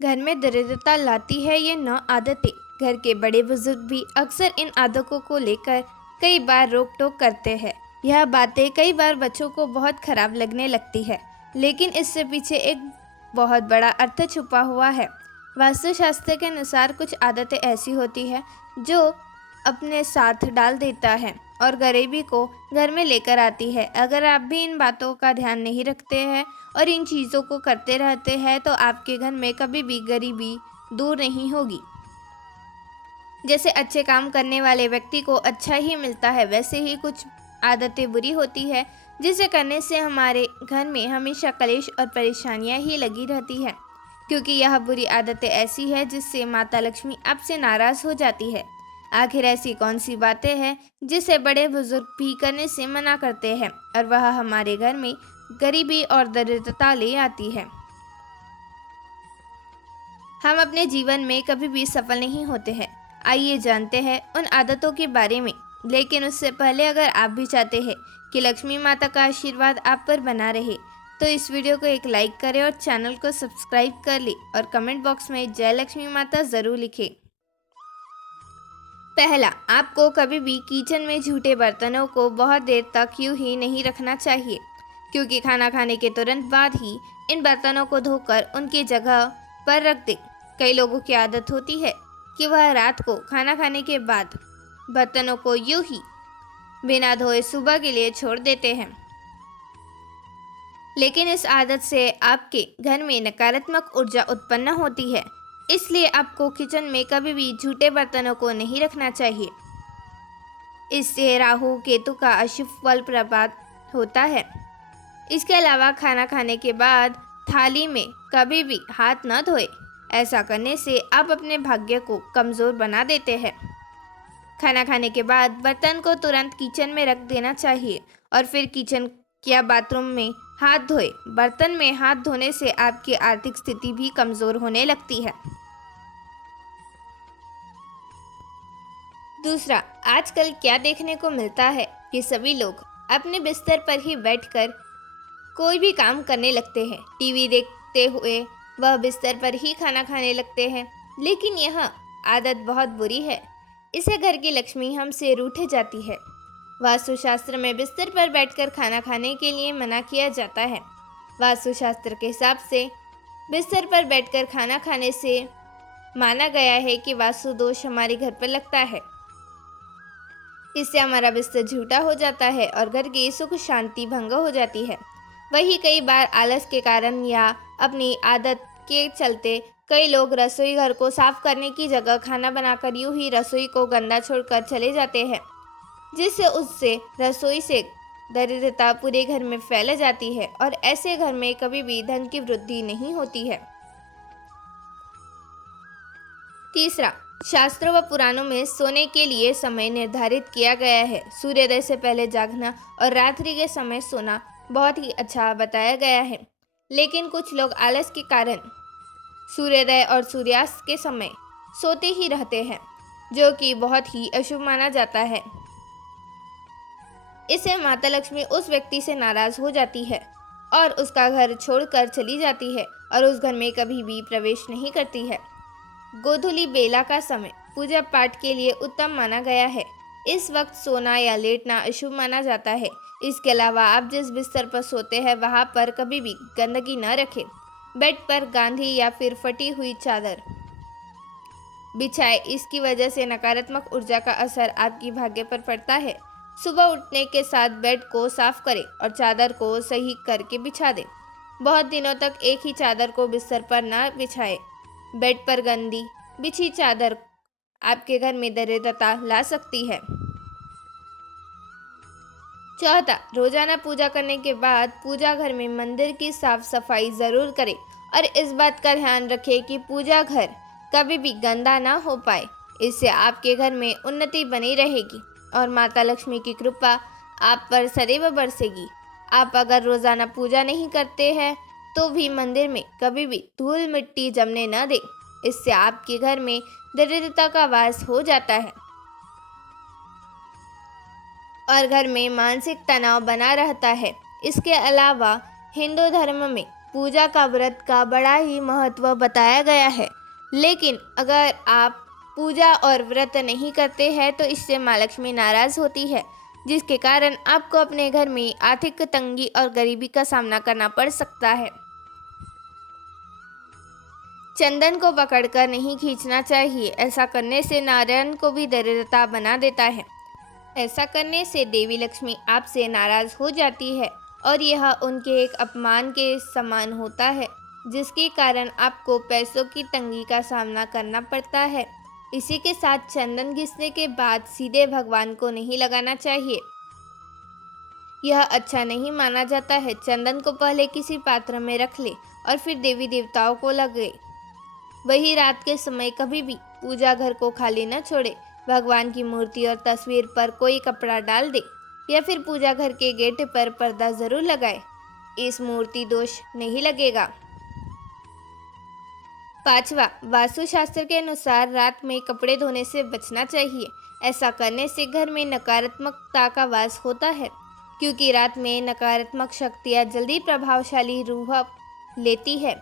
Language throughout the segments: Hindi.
घर में दरिद्रता लाती है ये 9 आदतें। घर के बड़े बुजुर्ग भी अक्सर इन आदतों को लेकर कई बार रोक टोक करते हैं। यह बातें कई बार बच्चों को बहुत खराब लगने लगती है, लेकिन इससे पीछे एक बहुत बड़ा अर्थ छुपा हुआ है। वास्तुशास्त्र के अनुसार कुछ आदतें ऐसी होती है जो अपने साथ डाल देता है और गरीबी को घर में लेकर आती है। अगर आप भी इन बातों का ध्यान नहीं रखते हैं और इन चीज़ों को करते रहते हैं तो आपके घर में कभी भी गरीबी दूर नहीं होगी। जैसे अच्छे काम करने वाले व्यक्ति को अच्छा ही मिलता है, वैसे ही कुछ आदतें बुरी होती है जिसे करने से हमारे घर में हमेशा कलेश और परेशानियां ही लगी रहती है, क्योंकि यह बुरी आदतें ऐसी है जिससे माता लक्ष्मी आपसे नाराज हो जाती है। आखिर ऐसी कौन सी बातें हैं जिसे बड़े बुजुर्ग भी करने से मना करते हैं और वह हमारे घर में गरीबी और दरिद्रता ले आती है। हम अपने जीवन में कभी भी सफल नहीं होते हैं। आइए जानते हैं उन आदतों के बारे में, लेकिन उससे पहले अगर आप भी चाहते हैं कि लक्ष्मी माता का आशीर्वाद आप पर बना रहे तो इस वीडियो को एक लाइक करें और चैनल को सब्सक्राइब कर ले और कमेंट बॉक्स में जय लक्ष्मी माता ज़रूर लिखें। पहला, आपको कभी भी किचन में झूठे बर्तनों को बहुत देर तक यूं ही नहीं रखना चाहिए, क्योंकि खाना खाने के तुरंत बाद ही इन बर्तनों को धोकर उनकी जगह पर रख दें। कई लोगों की आदत होती है कि वह रात को खाना खाने के बाद बर्तनों को यूं ही बिना धोए सुबह के लिए छोड़ देते हैं, लेकिन इस आदत से आपके घर में नकारात्मक ऊर्जा उत्पन्न होती है। इसलिए आपको किचन में कभी भी झूठे बर्तनों को नहीं रखना चाहिए। इससे राहु केतु का अशुभ फल प्राप्त होता है। इसके अलावा खाना खाने के बाद थाली में कभी भी हाथ न धोए। ऐसा करने से आप अपने भाग्य को कमज़ोर बना देते हैं। खाना खाने के बाद बर्तन को तुरंत किचन में रख देना चाहिए और फिर किचन या बाथरूम में हाथ धोए। बर्तन में हाथ धोने से आपकी आर्थिक स्थिति भी कमज़ोर होने लगती है। दूसरा, आजकल क्या देखने को मिलता है कि सभी लोग अपने बिस्तर पर ही बैठकर कोई भी काम करने लगते हैं। टीवी देखते हुए वह बिस्तर पर ही खाना खाने लगते हैं, लेकिन यह आदत बहुत बुरी है। इससे घर की लक्ष्मी हमसे रूठ जाती है। वास्तुशास्त्र में बिस्तर पर बैठकर खाना खाने के लिए मना किया जाता है। वास्तुशास्त्र के हिसाब से बिस्तर पर बैठकर खाना खाने से माना गया है कि वास्तु दोष हमारे घर पर लगता है। इससे हमारा बिस्तर झूठा हो जाता है और घर की सुख शांति भंग हो जाती है। वही कई बार आलस के कारण या अपनी आदत के चलते कई लोग रसोई घर को साफ करने की जगह खाना बनाकर यूं ही रसोई को गंदा छोड़कर चले जाते हैं, जिससे उससे रसोई से दरिद्रता पूरे घर में फैल जाती है और ऐसे घर में कभी भी धन की वृद्धि नहीं होती है। तीसरा, शास्त्रों व पुराणों में सोने के लिए समय निर्धारित किया गया है। सूर्योदय से पहले जागना और रात्रि के समय सोना बहुत ही अच्छा बताया गया है, लेकिन कुछ लोग आलस के कारण सूर्योदय और सूर्यास्त के समय सोते ही रहते हैं, जो कि बहुत ही अशुभ माना जाता है। इससे माता लक्ष्मी उस व्यक्ति से नाराज हो जाती है और उसका घर छोड़कर चली जाती है और उस घर में कभी भी प्रवेश नहीं करती है। गोधूली बेला का समय पूजा पाठ के लिए उत्तम माना गया है। इस वक्त सोना या लेटना अशुभ माना जाता है। इसके अलावा आप जिस बिस्तर पर सोते हैं वहां पर कभी भी गंदगी न रखें। बेड पर गांधी या फिर फटी हुई चादर बिछाए। इसकी वजह से नकारात्मक ऊर्जा का असर आपकी भाग्य पर पड़ता है। सुबह उठने के साथ बेड को साफ करें और चादर को सही करके बिछा दें। बहुत दिनों तक एक ही चादर को बिस्तर पर न बिछाएं। बेड पर गंदी बिछी चादर आपके घर में दरिद्रता ला सकती है। चौथा, रोजाना पूजा करने के बाद पूजा घर में मंदिर की साफ सफाई जरूर करें और इस बात का ध्यान रखें कि पूजा घर कभी भी गंदा ना हो पाए। इससे आपके घर में उन्नति बनी रहेगी और माता लक्ष्मी की कृपा आप पर सदैव बरसेगी। आप अगर रोजाना पूजा नहीं करते हैं तो भी मंदिर में कभी भी धूल मिट्टी जमने न दें। इससे आपके घर में दरिद्रता का वास हो जाता है और घर में मानसिक तनाव बना रहता है। इसके अलावा हिंदू धर्म में पूजा का व्रत का बड़ा ही महत्व बताया गया है। लेकिन अगर आप पूजा और व्रत नहीं करते हैं तो इससे माँ लक्ष्मी नाराज होती है, जिसके कारण आपको अपने घर में आर्थिक तंगी और गरीबी का सामना करना पड़ सकता है। चंदन को पकड़कर नहीं खींचना चाहिए, ऐसा करने से नारायण को भी दरिद्रता बना देता है। ऐसा करने से देवी लक्ष्मी आपसे नाराज हो जाती है और यह उनके एक अपमान के समान होता है, जिसके कारण आपको पैसों की तंगी का सामना करना पड़ता है। इसी के साथ चंदन घिसने के बाद सीधे भगवान को नहीं लगाना चाहिए, यह अच्छा नहीं माना जाता है। चंदन को पहले किसी पात्र में रख ले और फिर देवी देवताओं को लगे। वही रात के समय कभी भी पूजा घर को खाली न छोड़े। भगवान की मूर्ति और तस्वीर पर कोई कपड़ा डाल दे या फिर पूजा घर के गेट पर पर्दा जरूर लगाए, इस मूर्ति दोष नहीं लगेगा। पांचवा, वास्तुशास्त्र के अनुसार रात में कपड़े धोने से बचना चाहिए। ऐसा करने से घर में नकारात्मकता का वास होता है, क्योंकि रात में नकारात्मक शक्तियाँ जल्दी प्रभावशाली रूप लेती है।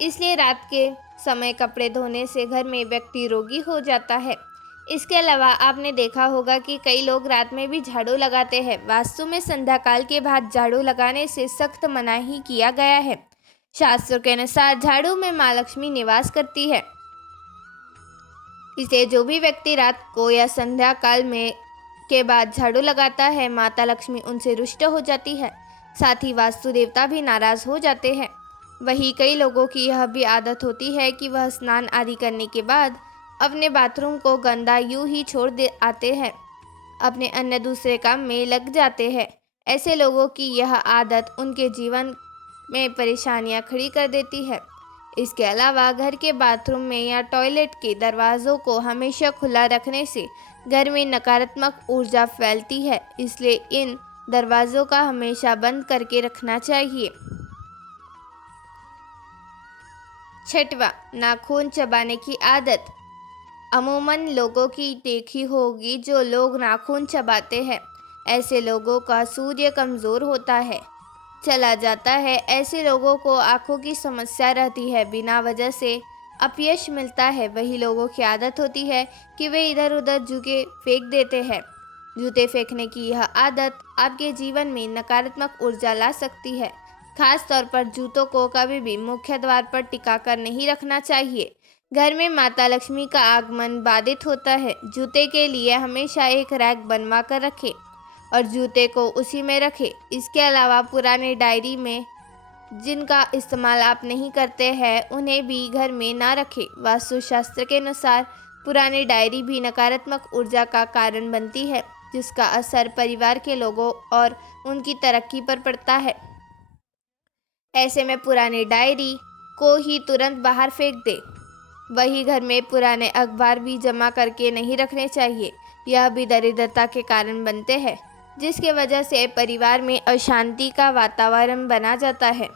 इसलिए रात के समय कपड़े धोने से घर में व्यक्ति रोगी हो जाता है। इसके अलावा आपने देखा होगा कि कई लोग रात में भी झाड़ू लगाते हैं। वास्तु में संध्या काल के बाद झाड़ू लगाने से सख्त मनाही किया गया है। शास्त्रों के अनुसार झाड़ू में माँ लक्ष्मी निवास करती है, इसे जो भी व्यक्ति रात को या संध्या काल में के बाद झाड़ू लगाता है, माता लक्ष्मी उनसे रुष्ट हो जाती है। साथ ही वास्तु देवता भी नाराज हो जाते हैं। वहीं कई लोगों की यह भी आदत होती है कि वह स्नान आदि करने के बाद अपने बाथरूम को गंदा यूं ही छोड़ दे आते हैं, अपने अन्य दूसरे काम में लग जाते हैं। ऐसे लोगों की यह आदत उनके जीवन में परेशानियां खड़ी कर देती है। इसके अलावा घर के बाथरूम में या टॉयलेट के दरवाज़ों को हमेशा खुला रखने से घर में नकारात्मक ऊर्जा फैलती है, इसलिए इन दरवाज़ों का हमेशा बंद करके रखना चाहिए। छठवां, नाखून चबाने की आदत। अमूमन लोगों की देखी होगी जो लोग नाखून चबाते हैं, ऐसे लोगों का सूर्य कमज़ोर होता है, चला जाता है। ऐसे लोगों को आँखों की समस्या रहती है, बिना वजह से अपयश मिलता है। वही लोगों की आदत होती है कि वे इधर उधर जूते फेंक देते हैं। जूते फेंकने की यह आदत आपके जीवन में नकारात्मक ऊर्जा ला सकती है। खास तौर पर जूतों को कभी भी मुख्य द्वार पर टिका कर नहीं रखना चाहिए। घर में माता लक्ष्मी का आगमन बाधित होता है। जूते के लिए हमेशा एक रैक बनवा कर रखें और जूते को उसी में रखें। इसके अलावा पुराने डायरी में जिनका इस्तेमाल आप नहीं करते हैं, उन्हें भी घर में ना रखें। वास्तुशास्त्र के अनुसार पुरानी डायरी भी नकारात्मक ऊर्जा का कारण बनती है, जिसका असर परिवार के लोगों और उनकी तरक्की पर पड़ता है। ऐसे में पुरानी डायरी को ही तुरंत बाहर फेंक दे। वही घर में पुराने अखबार भी जमा करके नहीं रखने चाहिए, यह भी दरिद्रता के कारण बनते हैं, जिसके वजह से परिवार में अशांति का वातावरण बना जाता है।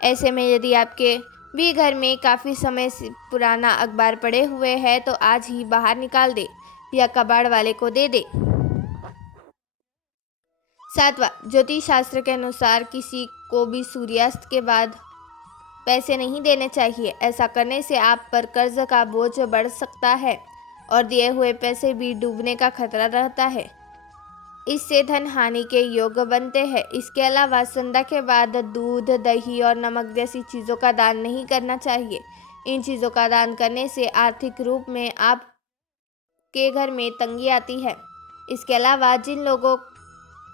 ऐसे में यदि आपके भी घर में काफ़ी समय से पुराना अखबार पड़े हुए हैं तो आज ही बाहर निकाल दे या कबाड़ वाले को दे दे। सातवां, ज्योतिष शास्त्र के अनुसार किसी को भी सूर्यास्त के बाद पैसे नहीं देने चाहिए। ऐसा करने से आप पर कर्ज का बोझ बढ़ सकता है और दिए हुए पैसे भी डूबने का खतरा रहता है। इससे धन हानि के योग बनते हैं। इसके अलावा संध्या के बाद दूध, दही और नमक जैसी चीज़ों का दान नहीं करना चाहिए। इन चीज़ों का दान करने से आर्थिक रूप में आपके घर में तंगी आती है। इसके अलावा जिन लोगों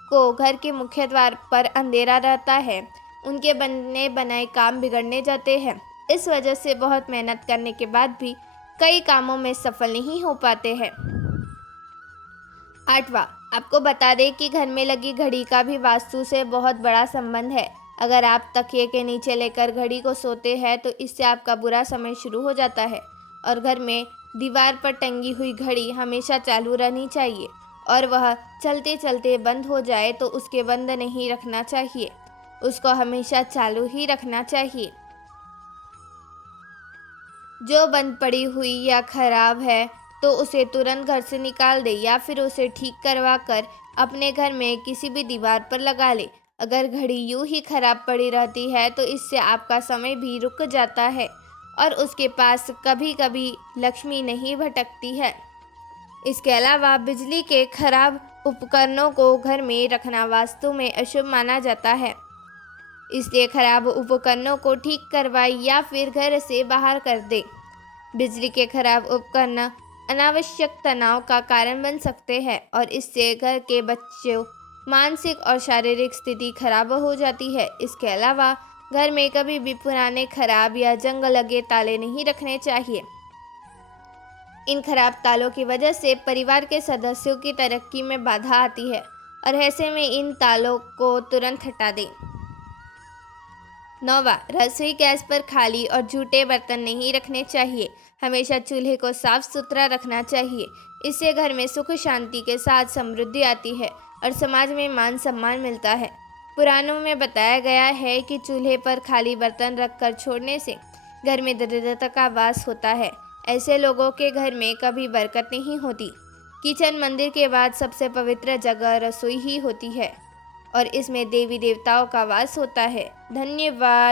को घर के मुख्य द्वार पर अंधेरा रहता है, उनके बने बनाए काम बिगड़ने जाते हैं। इस वजह से बहुत मेहनत करने के बाद भी कई कामों में सफल नहीं हो पाते हैं। आठवां, आपको बता दें कि घर में लगी घड़ी का भी वास्तु से बहुत बड़ा संबंध है। अगर आप तकिए के नीचे लेकर घड़ी को सोते हैं तो इससे आपका बुरा समय शुरू हो जाता है और घर में दीवार पर टंगी हुई घड़ी हमेशा चालू रहनी चाहिए और वह चलते चलते बंद हो जाए तो उसके बंद नहीं रखना चाहिए, उसको हमेशा चालू ही रखना चाहिए। जो बंद पड़ी हुई या खराब है तो उसे तुरंत घर से निकाल दे या फिर उसे ठीक करवा कर अपने घर में किसी भी दीवार पर लगा ले। अगर घड़ी यूं ही खराब पड़ी रहती है तो इससे आपका समय भी रुक जाता है और उसके पास कभी कभी लक्ष्मी नहीं भटकती है। इसके अलावा बिजली के खराब उपकरणों को घर में रखना वास्तु में अशुभ माना जाता है, इसलिए खराब उपकरणों को ठीक करवाएं या फिर घर से बाहर कर दें। बिजली के खराब उपकरण अनावश्यक तनाव का कारण बन सकते हैं और इससे घर के बच्चों मानसिक और शारीरिक स्थिति खराब हो जाती है। इसके अलावा घर में कभी भी पुराने खराब या जंग लगे ताले नहीं रखने चाहिए। इन खराब तालों की वजह से परिवार के सदस्यों की तरक्की में बाधा आती है और ऐसे में इन तालों को तुरंत हटा दें। 9वां, रसोई गैस पर खाली और झूठे बर्तन नहीं रखने चाहिए। हमेशा चूल्हे को साफ सुथरा रखना चाहिए। इससे घर में सुख शांति के साथ समृद्धि आती है और समाज में मान सम्मान मिलता है। पुराणों में बताया गया है कि चूल्हे पर खाली बर्तन रखकर छोड़ने से घर में दरिद्रता का वास होता है। ऐसे लोगों के घर में कभी बरकत नहीं होती। किचन मंदिर के बाद सबसे पवित्र जगह रसोई ही होती है और इसमें देवी देवताओं का वास होता है। धन्यवाद।